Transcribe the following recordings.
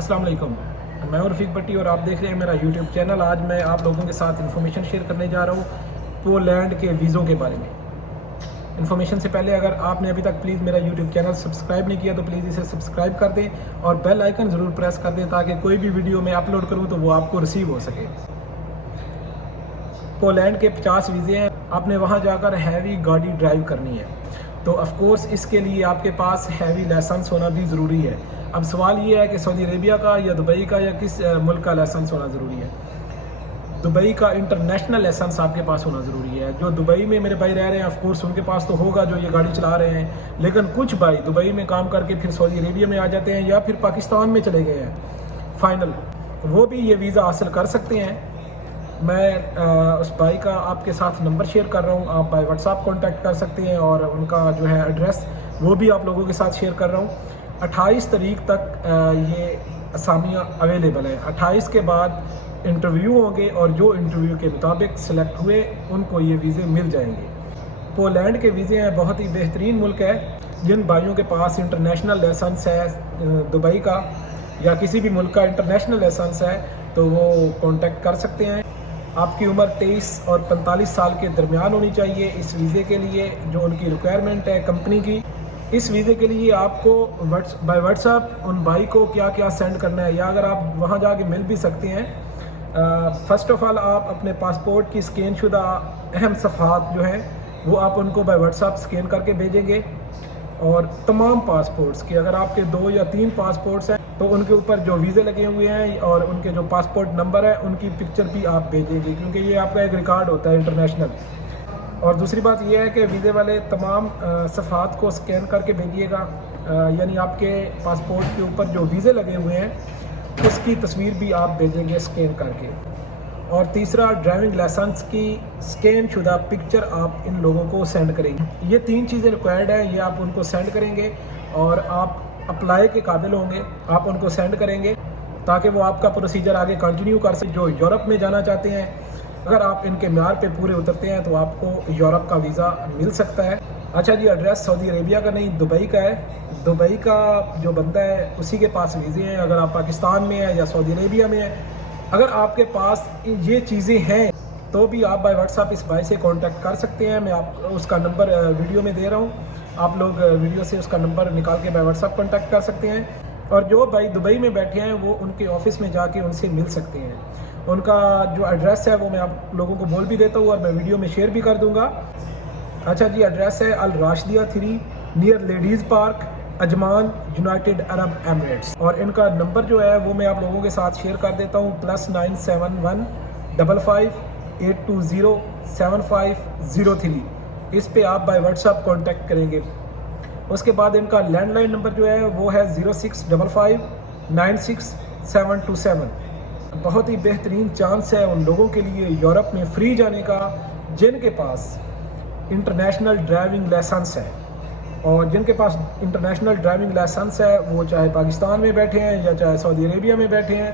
अस्सलाम वालेकुम, मैं हूं रफ़ीक भट्टी और आप देख रहे हैं मेरा यूट्यूब चैनल। आज मैं आप लोगों के साथ इन्फॉर्मेशन शेयर करने जा रहा हूं पोलैंड के वीज़ों के बारे में। इन्फॉर्मेशन से पहले अगर आपने अभी तक प्लीज़ मेरा यूट्यूब चैनल सब्सक्राइब नहीं किया तो प्लीज़ इसे सब्सक्राइब कर दें और बेल आइकन ज़रूर प्रेस कर दें ताकि कोई भी वीडियो मैं अपलोड करूँ तो वो आपको रिसीव हो सके। पोलैंड के 50 वीज़े हैं। आपने वहाँ जाकर हैवी गाड़ी ड्राइव करनी है तो ऑफ कोर्स इसके लिए आपके पास हैवी लाइसेंस होना भी ज़रूरी है। अब सवाल ये है कि सऊदी अरेबिया का या दुबई का या किस मुल्क का लाइसेंस होना ज़रूरी है। दुबई का इंटरनेशनल लाइसेंस आपके पास होना ज़रूरी है। जो दुबई में मेरे भाई रह रहे हैं ऑफ कोर्स उनके पास तो होगा जो ये गाड़ी चला रहे हैं, लेकिन कुछ भाई दुबई में काम करके फिर सऊदी अरेबिया में आ जाते हैं या फिर पाकिस्तान में चले गए हैं फाइनल, वो भी ये वीज़ा हासिल कर सकते हैं। मैं उस भाई का आपके साथ नंबर शेयर कर रहा हूँ, आप बाय व्हाट्सएप कांटेक्ट कर सकते हैं और उनका जो है एड्रेस वो भी आप लोगों के साथ शेयर कर रहा हूँ। 28 तारीख तक ये असामियाँ अवेलेबल है। 28 के बाद इंटरव्यू होंगे और जो इंटरव्यू के मुताबिक सिलेक्ट हुए उनको ये वीज़े मिल जाएंगे। पोलैंड के वीज़े हैं, बहुत ही बेहतरीन मुल्क है। जिन भाइयों के पास इंटरनेशनल लाइसेंस है दुबई का या किसी भी मुल्क का इंटरनेशनल लाइसेंस है तो वो कांटेक्ट कर सकते हैं। आपकी उम्र 23 और 45 साल के दरमियान होनी चाहिए इस वीज़े के लिए। जो उनकी रिक्वायरमेंट है कंपनी की, इस वीज़े के लिए आपको बाय व्हाट्सएप उन भाई को क्या क्या सेंड करना है या अगर आप वहाँ जाके मिल भी सकते हैं। फ़र्स्ट ऑफ़ ऑल आप अपने पासपोर्ट की स्कैन शुदा अहम सफ़हात जो हैं वो आप उनको बाय व्हाट्सएप स्कैन करके भेजेंगे और तमाम पासपोर्ट्स के अगर आपके 2 या 3 पासपोर्ट्स हैं तो उनके ऊपर जो वीज़े लगे हुए हैं और उनके जो पासपोर्ट नंबर है उनकी पिक्चर भी आप भेजेंगे क्योंकि ये आपका एक रिकॉर्ड होता है इंटरनेशनल। और दूसरी बात यह है कि वीज़े वाले तमाम सफ़हात को स्कैन करके भेजिएगा, यानी आपके पासपोर्ट के ऊपर जो वीज़े लगे हुए हैं उसकी तस्वीर भी आप भेजेंगे स्कैन करके। और तीसरा, ड्राइविंग लाइसेंस की स्कैन शुदा पिक्चर आप इन लोगों को सेंड करेंगे। ये 3 चीज़ें रिक्वायर्ड है, ये आप उनको सेंड करेंगे और आप अप्लाई के काबिल होंगे, आप उनको सेंड करेंगे ताकि वो आपका प्रोसीजर आगे कंटिन्यू कर सके। जो यूरोप में जाना चाहते हैं, अगर आप इनके म्यार पे पूरे उतरते हैं तो आपको यूरोप का वीज़ा मिल सकता है। अच्छा जी, एड्रेस सऊदी अरेबिया का नहीं दुबई का है। दुबई का जो बंदा है उसी के पास वीज़े हैं। अगर आप पाकिस्तान में हैं या सऊदी अरेबिया में हैं, अगर आपके पास ये चीज़ें हैं तो भी आप बाय व्हाट्सएप इस भाई से कांटेक्ट कर सकते हैं। मैं आप उसका नंबर वीडियो में दे रहा हूँ, आप लोग वीडियो से उसका नंबर निकाल के बाय व्हाट्सएप कांटेक्ट कर सकते हैं। और जो भाई दुबई में बैठे हैं वो उनके ऑफिस में जाके उनसे मिल सकते हैं। उनका जो एड्रेस है वो मैं आप लोगों को बोल भी देता हूँ और मैं वीडियो में शेयर भी कर दूँगा। अच्छा जी, एड्रेस है अल Rashidiya 3 near ladies park, Ajman, United Arab Emirates. और इनका नंबर जो है वो मैं आप लोगों के साथ शेयर कर देता हूँ, +971 55 820 7503। इस पे आप बाय व्हाट्सएप कांटेक्ट करेंगे। उसके बाद इनका लैंडलाइन नंबर जो है वो है 0655 96 727। बहुत ही बेहतरीन चांस है उन लोगों के लिए यूरोप में फ्री जाने का जिनके पास इंटरनेशनल ड्राइविंग लाइसेंस है। और जिनके पास इंटरनेशनल ड्राइविंग लाइसेंस है वो चाहे पाकिस्तान में बैठे हैं या चाहे सऊदी अरेबिया में बैठे हैं,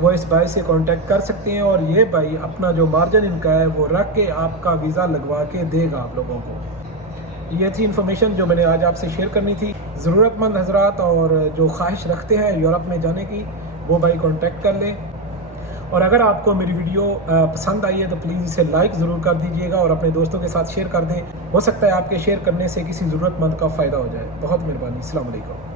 वो इस भाई से कांटेक्ट कर सकते हैं और ये भाई अपना जो मार्जिन इनका है वो रख के आपका वीज़ा लगवा के देगा आप लोगों को। ये थी इन्फॉर्मेशन जो मैंने आज आपसे शेयर करनी थी। ज़रूरतमंद हजरात और जो ख्वाहिश रखते हैं यूरोप में जाने की वो भाई कांटेक्ट कर लें। और अगर आपको मेरी वीडियो पसंद आई है तो प्लीज़ इसे लाइक ज़रूर कर दीजिएगा और अपने दोस्तों के साथ शेयर कर दें। हो सकता है आपके शेयर करने से किसी ज़रूरतमंद का फ़ायदा हो जाए। बहुत मेहरबानी। अस्सलाम वालेकुम।